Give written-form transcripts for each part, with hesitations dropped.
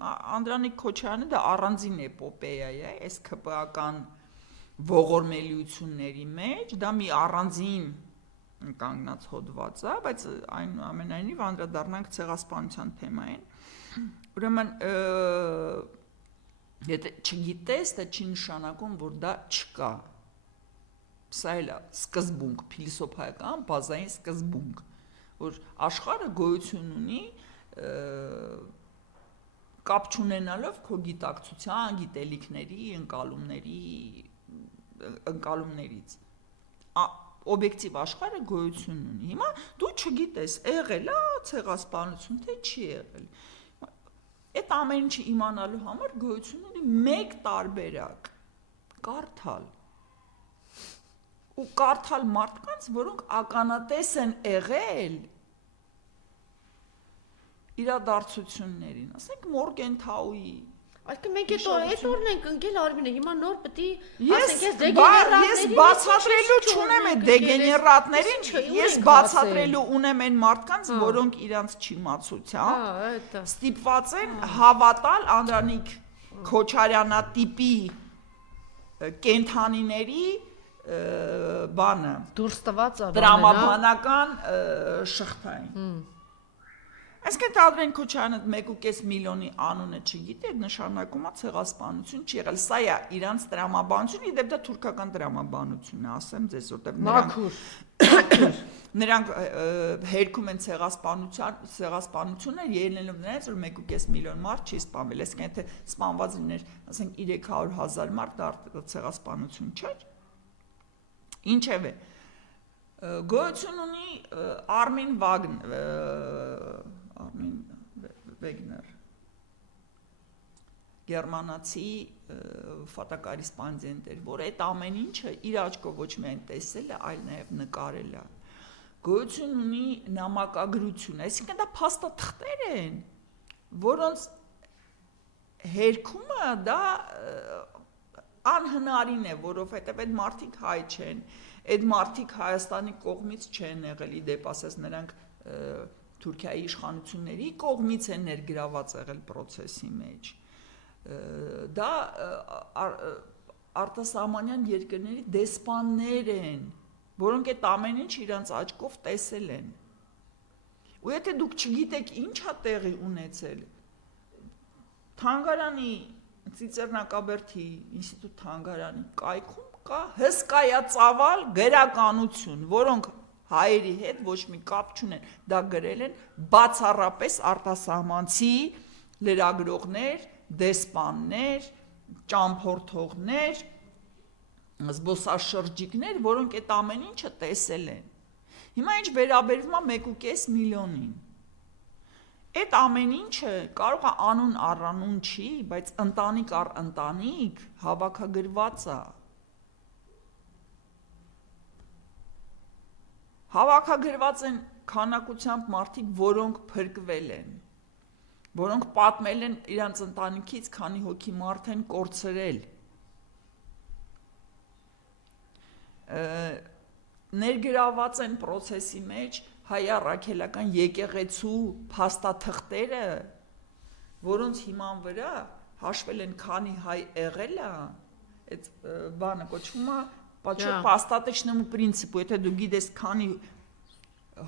Անդրանիկ Քոչարյանը դա առանձին էպոպեյա է, այս ԿՊԱ-կան ողորմելիությունների մեջ, դա մի առանձին կանգնած հոդված է, բայց այնուամենայնիվ անդրադառնանք ցեղասպանության թեմային։ Ուրեմն եթե չգիտես, դա չի նշանակում, որ դա չկա։ Սա էլ է սկզբունք, փիլիսոփայական բազային սկզբունք, որ աշխարհը գոյություն ունի կապ չունենալով քո գիտակցության, գիտելիքների, ընկալումներից։ Օբյեկտիվ աշխարհը գոյություն ունի։ Հիմա դու չգիտես, եղել է ցեղասպանություն, թե չի եղել։ Այդ ամեն ինչը իմանալու համար գոյություն ունի մեկ տարբերակ՝ կարդալ։ Ու կարդալ մարդկանց, որոնք ականատես են եղել իրադարձություններին, ասենք Մորգենթաուի։ Այսինքն մենք այդ օրն ենք ընկել Արմինե, հիմա նոր պետք է ես բացատրելու չունեմ այդ դեգեներատներին, ես բացատրելու ունեմ այն մարդկանց, որոնք իրանց չիմացությամբ ստիպված են հավատալ Անդրանիկ Քոչարյանատիպի կենթանիների բանը դուրս տված տրամաբանական շղթային։ Այսինքն Անդրանիկ Քոչարյանը 1.5 միլիոնի անունը չգիտի, այդ նշանակում է ցեղասպանություն չի եղել։ Սա է իրանց տրամաբանությունը, իդեպ դա թուրքական տրամաբանությունն է, ասեմ ձեզ, որտեղ նրանք հերքում են ցեղասպանությունը ելնելով նրանից, որ 1.5 միլիոն մարդ չի սպանվել, այսինքն եթե սպանված լիներ, ասենք 300,000 մարդ, դա ցեղասպանություն չէր։ Ինչևէ, գոյություն ունի Արմին Վեգներ, գերմանացի ֆոտոկորեսպոնդենտ էր, որ այդ ամեն ինչը իր աչքով ոչ միայն տեսել է, այլ նաև նկարել է։ Գոյություն ունի նամակագրություն, այսինքն դա փաստաթղթեր են, որոնց հերքումը դա անհնարին է, որովհետև այդ մարդիկ հայ չեն, այդ մարդիկ Հայաստանի կողմից չեն եղել, իդեպ ասես նրանք Թուրքիայի իշխանությունների կողմից են ներգրաված եղել process-ի մեջ։ Դա արտասահմանյան երկրների դեսպաններ են, որոնք այդ ամեն ինչ իրանց աչքով տեսել են։ Ու եթե դուք չգիտեք ինչ է տեղի ունեցել, Թանգարանի Ծիծեռնակաբերդի ինստիտուտ Թանգարանի կայքում կա հսկայածավալ գրականություն, որոնք հայերի հետ ոչ մի կապ չունեն, դա գրել են բացառապես արտասահմանցի լրագրողներ, դեսպաններ, ճամփորդողներ, զբոսաշրջիկներ, որոնք այդ ամեն ինչը տեսել են։ Հիմա ինչ վերաբերվում է 1.5 միլիոնին։ Այդ ամեն ինչը կարող է անուն առանուն չի, բայց ընտանիք առ ընտանիք հավաքագրված է։ Հավաքագրված են քանակությամբ մարդիկ, որոնք փրկվել են, որոնք պատմել են իրանց ընտանիքից, քանի հոգի մարդ են կորցրել։ Ներգրաված են process-ի մեջ հայ առաքելական եկեղեցու փաստաթղթերը, որոնց հիման վրա հաշվել են քանի հայ եղել է, այդ բանը կոչվում է պաստատочному принципу, եթե դու գիտես քանի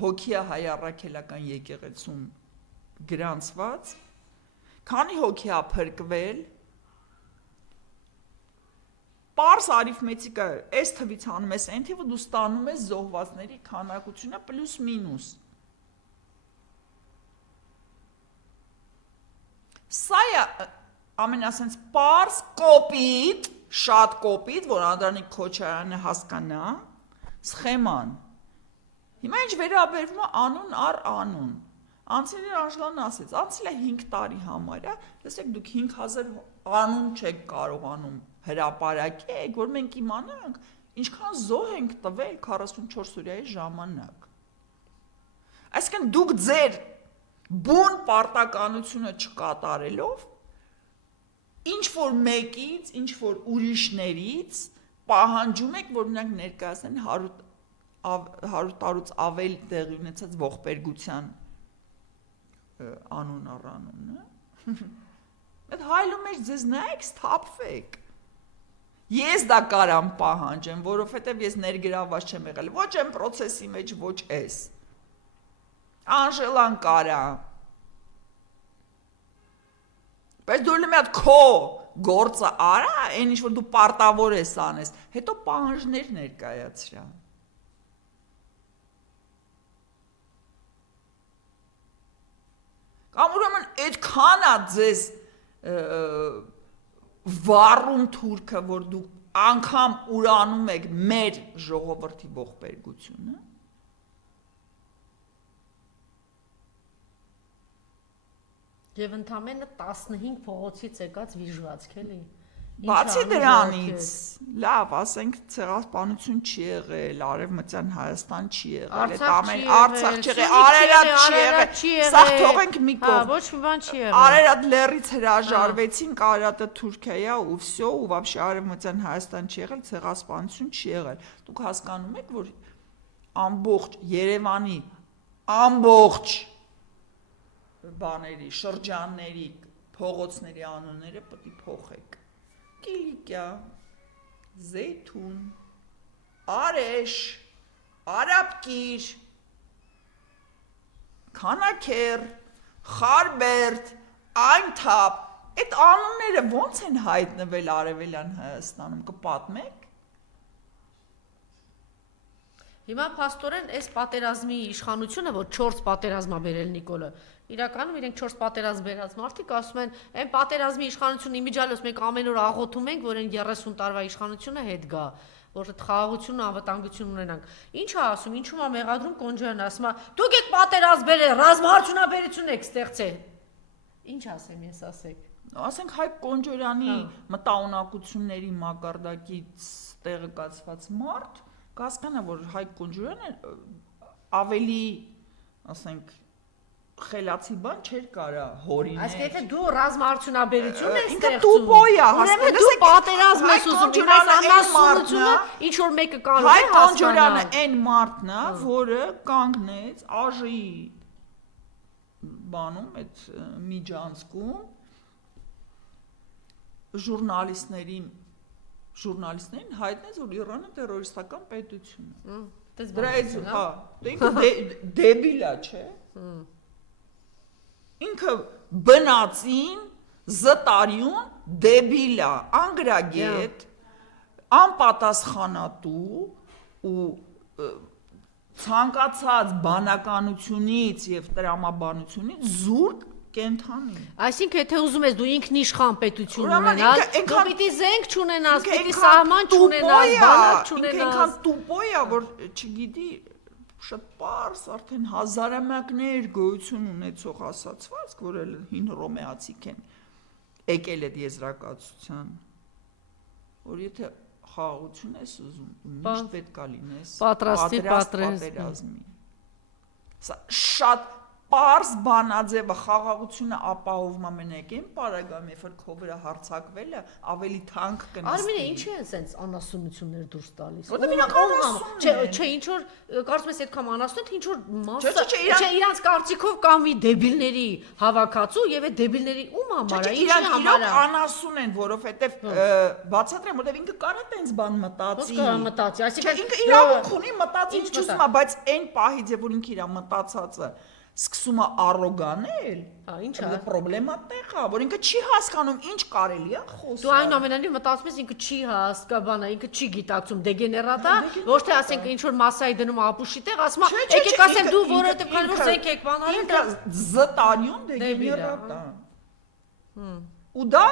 հոգի է հայ առաքելական եկեղեցում գրանցված, քանի հոգի է փրկվել, պարզ արիթմետիկա, այս թվից հանում ես այն թիվը, դու ստանում ես զոհվածների քանակությունը պլյուս մինուս։ Սա է ամենասենց պարզ կոպիտ, շատ կոպիտ, որ Անդրանիկ Քոչարյանը հասկանա, սխեման։ Հիմա ինչ վերաբերվում է անուն առ անուն։ Անցել Անժելան ասեց, անցել է 5 տարի համարյա, լսեք դուք 5000 անուն չեք կարողանում հրապարակել, որ մենք իմանանք, ինչքան զոհ ենք տվել 44 օրյայի ժամանակ։ Այսինքն դուք ձեր բուն պարտականությունը չկատարելով ինչ որ մեկից, ինչ որ ուրիշներից պահանջում եք, որ նրանք ներկայացնեն 100 տարուց ավել տեղի ունեցած ողբերգության անուն առ անուն, հայլում եք ձեզ նայեք, սթափվեք։ Ես դա կարամ պահանջեմ, որովհետև ես ներգրաված չեմ եղել ոչ այն process-ի մեջ, ոչ էս։ Անժելան կարա։ Բայց դու մի հատ քո գործը արա, այն ինչ որ դու պարտավոր ես անես, հետո պահանջներ ներկայացրա։ Կամ ուրեմն այդքան է ձեզ վառում թուրքը, որ դուք անգամ ուրանում եք մեր ժողովրդի ողբերգությունը։ Եվ ընդամենը 15 փողոցից եկած վիժվածք էլի։ Բացի դրանից, լավ, ասենք ցեղասպանություն չի եղել, Արևմտյան Հայաստան չի եղել, այդ ամեն Արցախ չի եղել, Արարատ չի եղել, սա թողենք մի կողմ։ Ոչ մի բան չի եղել։ Արարատ լեռից հրաժարվեցին, Արարատը Թուրքիա ու վсё, ու вообще Արևմտյան Հայաստան չի եղել, ցեղասպանություն չի եղել։ Դուք հասկանում եք, որ ամբողջ Երևանի ամբողջ բաների, շրջանների, փողոցների անունները պետք է փոխեք։ Կիլիկյա, Զեյթուն, Արեշ, Արաբկիր, Քանաքեր, Խարբերդ, Այնթապ, այդ անունները ոնց են հայտնվել Արևելյան Հայաստանում, կպատմեք։ Հիմա փաստորեն այս պատերազմի իշխանությունը, որ 4 պատերազմա բերել Նիկոլը, իրականում իրենք 4 պատերազմ բերած մարդիկ ասում են, այն պատերազմի իշխանությունը իմիջիալոց մենք ամեն օր աղոթում ենք, որ այն 30 տարվա իշխանությունը հետ գա, որ այդ խաղաղությունը, անվտանգություն ունենանք։ Ինչ է ասում, ինչու՞մ է մեղադրում Կոնջոյանը, ասում է, դուք եք պատերազմ բերել, ռազմաարդյունաբերություն եք ստեղծել։ Ինչ ասեմ ես, ասեք։ Ասենք Հայկ Կոնջորյանի մտաունակությունների մակարդակից տեղեկացված մարդ կհասկանա, որ Հայկ Կոնջորյանը ավելի, ասենք, խելացի բան չէր կարա հորինել։ Այսինքն եթե դու ռազմաարդյունաբերություն ես ինքը տուպոյա, ուրեմն դու պատերազմ ես ուզում, այս անասունությունը ինչ որ մեկը կարող է Հայկ Կոնջորյանը այն մարդն է, որը կանգնեց ԱԺ-ի բանում, այդ միջանցքում ժուրնալիստներին հայտնեց, որ Իրանը տերորիստական պետություն է։ Դրանից, հա, ինքը դեբիլ է, չէ։ Ինքը բնածին, զտարյուն, դեբիլ է, անգրագետ, անպատասխանատու ու ցանկացած բանականությունից եւ տրամաբանությունից զուրկ կենթանի։ Այսինքն եթե ուզում ես դու ինքնիշխան պետություն ունենալ, դու պիտի զենք չունենաս, պիտի սահման չունենաս, բանակ չունենաս։ Ինքան տուպոյա, որ չգիտի շատ պարզ արդեն հազարամյակներ գոյություն ունեցող ասացվածք, որ էլ հին հռոմեացիք են եկել այդ եզրակացության, որ եթե խաղաղություն ես ուզում, միշտ պետք է լինես պատերազմի։ Սա շատ պարզ բանաձևը խաղաղությունը ապահովում ամենայք են պարագայում, երբ որ քո վրա հարձակվելը ավելի թանկ կնստի։ Արմինե, ինչի են սենց անասունություններ դուրս տալիս։ Որտե՞ղ իրական չէ, ինչ որ կարծում ես այդքան անասուն, ինչ որ մասը, չէ, իրանց կարծիքով կամ մի դեբիլների հավաքածու եւ այդ դեբիլների ում համար է, ինչի համար է։ Անասուն են, որովհետեւ բացատրեմ, որտեւ ինքը կարա տենց բան մտածի։ Ո՞նց կարա մտածի, այսինքն ինքը իրավունք ունի մտածի, ինչ ուզում է, բայց այն պահից երբ որ ինքը իր մտածածը սկսում է առոգանել, ինչ է, դա պրոբլեմա տեղ է, որ ինքը չի հասկանում ինչ կարելի է խոսել։ Դու այնուամենայնիվ մտածում ես ինքը չի հասկանա, ինքը չի գիտակցում, դեգեներատ է, ոչ թե ասենք ինչ որ մասայի դնում ապուշի տեղ, ասում է, եկեք ասեմ դու որովհետև քանի որ զենք եք բանալին, ինքը զտարյուն դեգեներատ է։ Ու դա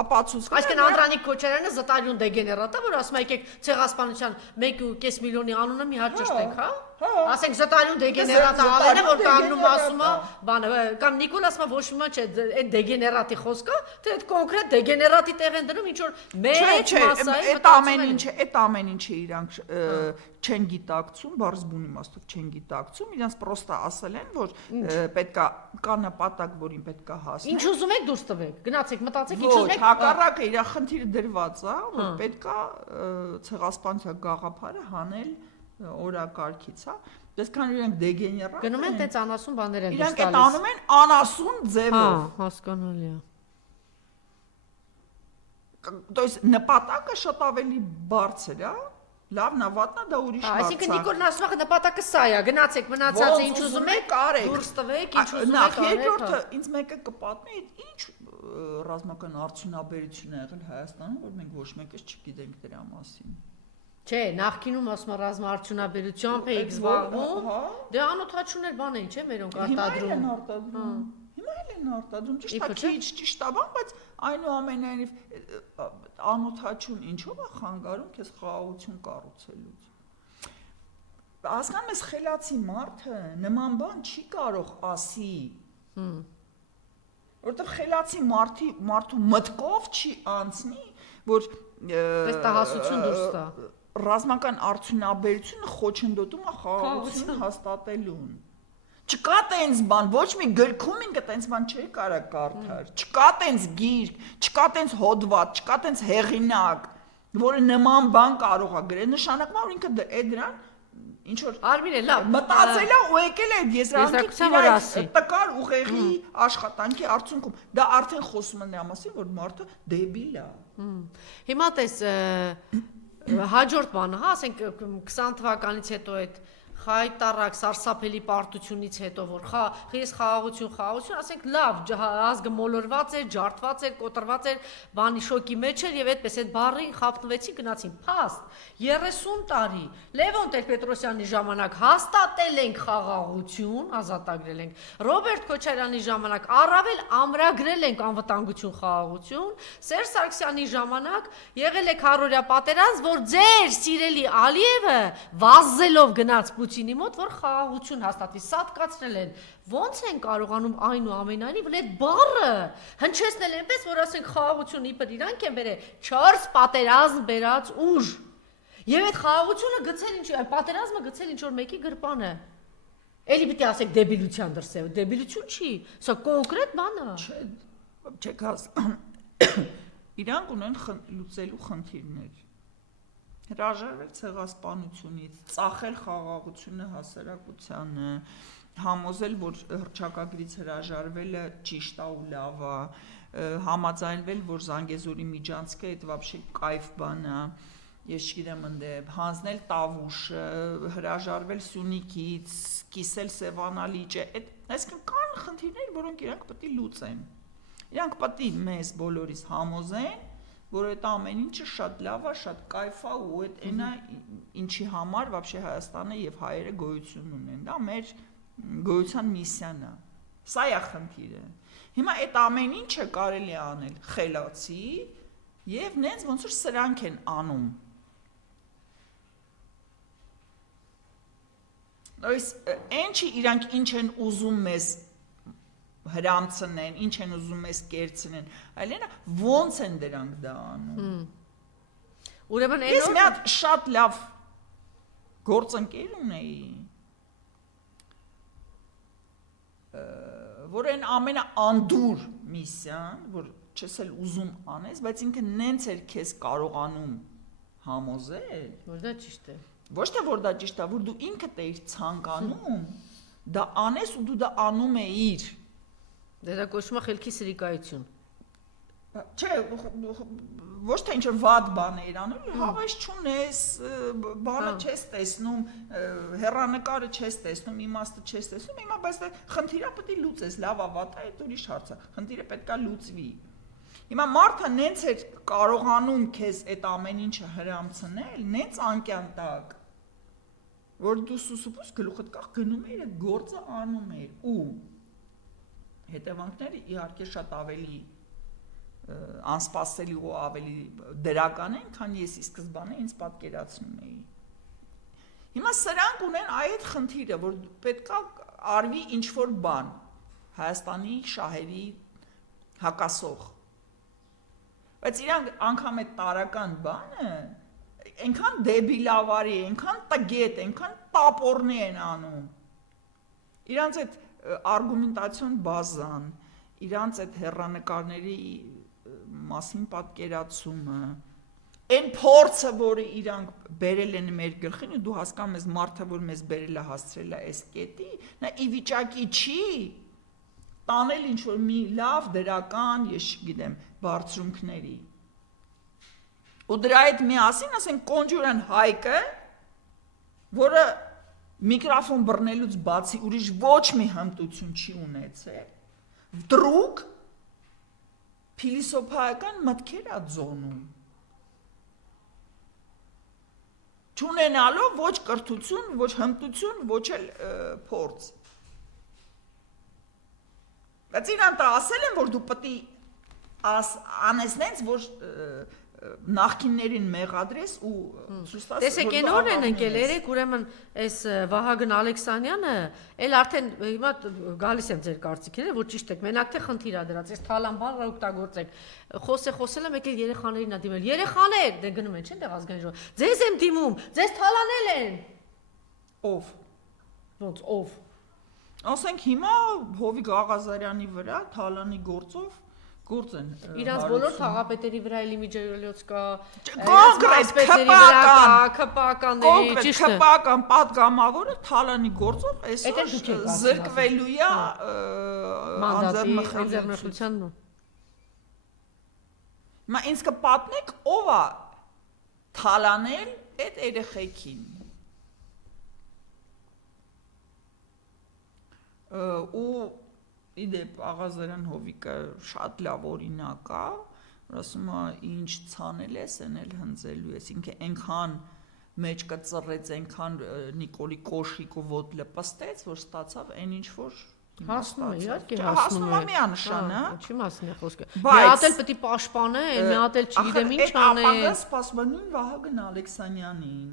ապացույց կա։ Այսինքն Անդրանիկ Քոչարյանը զտարյուն դեգեներատ է, որ ասում է եկեք ցեղասպանության 1.5 միլիոնի անունը մի հատ ճշտենք, հա։ Ասենք զտարյուն դեգեներատ ավելը, որ կանգնում ասում է, բանը, կամ Նիկոլ ասում է ոչ մի բան չէ, այդ դեգեներատի խոսքը, թե այդ կոնկրետ դեգեներատի տեղ են դնում, ինչ որ մեծ մասայի այդ ամեն ինչը իրանք չեն գիտակցում, բարձ բուն իմաստով չեն գիտակցում, իրանք պրոստը ասել են, որ պետքա կա նպատակ, որին պետքա հասնել։ Ինչ ուզում եք դուրս տվեք, գնացեք, մտածեք, ինչ ուզում եք։ Հակառակը իր խնդիրը դրված է, որ պետքա ցեղասպանության գաղափարը հանել օրակարգից, հա։ Դες քան իրենք դեգեներատ գնում են տենց անասուն բաներ են դուրս տալիս։ Իրանք այդ անում են անասուն ձևով։ Հա, հասկանալի է։ То есть նպատակը շատ ավելի բարձր է, լավն է, վատն է, դա ուրիշ հարց է։ Այսինքն Նիկոլն ասում է նպատակը սա է, գնացեք, մնացածը ինչ ուզում եք, դուրս տվեք, ինչ ուզում եք Նախ արեք։ երկրորդը ինձ մեկը կպատմի, ինչ ռազմական արդյունաբերություն ա եղել Հայաստանում, որ մենք ոչ մեկս չգիտենք դրա մասին։ Չէ, նախկինում ասում է ռազմաարդյունաբերությամբ էիք զբաղվում, դե անօթաչուներ բան էին, չէ, մերոնք արտադրում։ Հիմա էլ են արտադրում, ճիշտ է, քիչ ճիշտ է, բայց այնուամենայնիվ անօթաչուն ինչով է խանգարում քեզ խաղաղություն կառուցելուց։ Հասկանում ես, խելացի մարդը նման բան չի կարող ասի։ Որտեղ խելացի մարդու մտքով չի անցնի, որ վստահասություն դուրս տա։ Ռազմական արդյունաբերությունը խոչընդոտում է խաղաղություն հաստատելուն։ Չկա տենց բան, ոչ մի գրքում ինքը տենց բան չէի կարա կարդալ։ Չկա տենց գիրք, չկա տենց հոդված, չկա տենց հեղինակ, որը նման բան կարող է գրել, նշանակում է, որ ինքը դրան ինչ որ Արմինե, լավ, մտածել է ու եկել է եզրանկի տկար ուղեղի աշխատանքի արդյունքում։ Դա արդեն խոսում է նրա մասին, որ մարդը դեբիլ է։ Հիմա տես հաջորդ բանը, հա, ասենք 20 թվականից հետո այդ խայտարակ սարսափելի պարտությունից հետո որ ես խաղաղություն, ասենք լավ ազգը մոլորված էր, ջարդված էր, կոտրված էր, բանի շոկի մեջ էր եւ այդպես այդ բառին խափնվեցին, գնացին։ Փաստ 30 տարի Լևոն Տեր-Պետրոսյանի ժամանակ հաստատել ենք խաղաղություն, ազատագրել ենք։ Ռոբերտ Քոչարյանի ժամանակ առավել ամրագրել ենք անվտանգություն, խաղաղություն։ Սերժ Սարգսյանի ժամանակ եղել է քառորյա պատերազմ, որ ձեր սիրելի Ալիևը վազելով գնաց Պուտինի մոտ, որ խաղաղություն հաստատվի, սատկացնել են։ Ոնց են կարողանում այնուամենայնիվ այդ բառը հնչեցնել այնպես, որ ասենք խաղաղություն իբր իրանք են բերել 4 պատերազմ բերած ուժ։ Եվ այդ խաղաղությունը գցել ինչ, պատերազմը գցել ինչ որ մեկի գրպանը։ Էլի պիտի ասեք դեբիլության դրսև, դեբիլություն չի, սա կոնկրետ բան է։ Չեք հաս։ Իրանք ունեն լուծելու խնդիրներ։ Հրաժարվել ցեղասպանությունից, ծախել խաղաղությունը հասարակությանը, համոզել, որ հռչակագրից հրաժարվելը ճիշտ է ու լավ է, համաձայնվել, որ Զանգեզուրի միջանցքը այդ вообще կայֆ բան է, ես չգիտեմ ընդ հանձնել Տավուշը, հրաժարվել Սյունիքից, կիսել Սևանալիճը, այսինքն կան խնդիրներ, որոնք իրանք պետք է լուծեն։ Իրանք պետք է մեզ բոլորիս համոզեն, որ այդ ամեն ինչը շատ լավ է, շատ կայֆ է ու այդ այնա ինչի համար вообще Հայաստանը եւ հայերը գոյություն ունեն։ Դա մեր գոյության միսիան է։ Սա է խնդիրը։ Հիմա այդ ամեն ինչը կարելի է անել խելացի եւ նենց ոնց որ սրանք են անում։ Այս ինչի իրանք ինչ են ուզում մեզ հրամցնեն, ինչ են ուզում ես կերցնեն, այլենա ոնց են դրանք դա անում։ Ուրեմն ես մի հատ շատ լավ գործընկեր ունեի, որ այն ամենաանդուր միսիան, որ չես էլ ուզում անես, բայց ինքը նենց էր քեզ կարողանում համոզել, որ դա ճիշտ է։ Ոչ թե որ դա ճիշտ է, որ դու ինքդ էիր ցանկանում, դա անես ու դու դա անում էիր։ Դա կոչվում է խելքի սրիկայություն։ Չէ, ոչ թե ինչ-որ վատ բան էիր անում, հավես չունես, բանը չես տեսնում, հեռանկարը չես տեսնում, իմաստը չես տեսնում, հիմա բայց դա խնդիրը պետք է լուծես, լավ է, վատ է, այդ ուրիշ հարց է։ Խնդիրը պետք է լուծվի։ Հիմա մարդը նենց էր կարողանում քեզ այդ ամեն ինչը հրամցնել, նենց անկյան տակ, որ դու սուսուփուս գլուխդ կախ գնում էիր այդ գործը անում էիր ու հետևանքները իհարկե շատ ավելի անսպասելի ու ավելի դրական են, քան ես ի սկզբանե ինձ պատկերացնում էի։ Հիմա սրանք ունեն այդ խնդիրը, որ պետքա արվի ինչ-որ բան Հայաստանի շահերի հակասող։ Բայց իրանք անգամ այդ տարական բանը այնքան դեբիլավարի, այնքան տգետ, այնքան տապորնի են անում։ Իրանց այդ արգումենտացիոն բազան, իրանց այդ հեռանկարների մասին պատկերացումը, այն փորձը, որը իրանք բերել են մեր գլխին, ու դու հասկանում ես մարդը, որ մեզ բերել է հասցրել է այս կետի, նա ի վիճակի չի տանել ինչ-որ մի լավ դրական, ես չգիտեմ, բարձրունքների։ Ու դրա հետ միասին, ասենք Կոնջուրան Հայկը, որը միկրոֆոն բռնելուց բացի ուրիշ ոչ մի հմտություն չի ունեցել, դրուկ փիլիսոփայական մտքեր ա ձոնում։ Չունենալով ոչ կրթություն, ոչ հմտություն, ոչ էլ փորձ։ Բայց իրան տա ասել են, որ դու պետք է անես նենց, որ նախկիններին մեղադրես ու ցույց տաս տեսեք այն օրն են ընկել երեք ուրեմն այս Վահագն Ալեքսանյանը էլ արդեն հիմա գալիս եմ ձեր կարծիքները որ ճիշտ եք մենակ թե խնդիր ա դրած այս թալան բառը օգտագործեք խոսել եմ եկել երեխաներին ա դիմել երեխաներ դե գնում են չէ՞ ազգային ժողով ձեզ եմ դիմում ձեզ թալանել են ով ոնց ով ասենք հիմա Հովիկ Աղազարյանի վրա թալանի գործով գործ են իրանց բոլոր թաղապետերի վրա էլի միջայոլոց կա կոնկրետ քպականների ճիշտ է քպական պատգամավորը թալանի գործով այսօր զրկվելու է անձեռնմխելիությունն Մա ինձ կպատնեք ով է թալանել այդ երեխեքին ու Իդեպ Աղազարյան Հովիկը շատ լավ օրինակ է, որ ասում է ինչ ցանել ես, այն էլ հնձելու ես, ինքը այնքան մեջ կծռեց, այնքան Նիկոլի կոշիկ ու ոտ լպստեց, որ ստացավ այն ինչ որ հասնում է, իհարկե հասնում է միանշանը, ինչի մասին է խոսքը։ Մի հատ էլ պետք է պաշտպանեն, մի հատ էլ չգիտեմ ինչ անեն։ Ապագա սպասում է նույն Վահագն Ալեքսանյանին։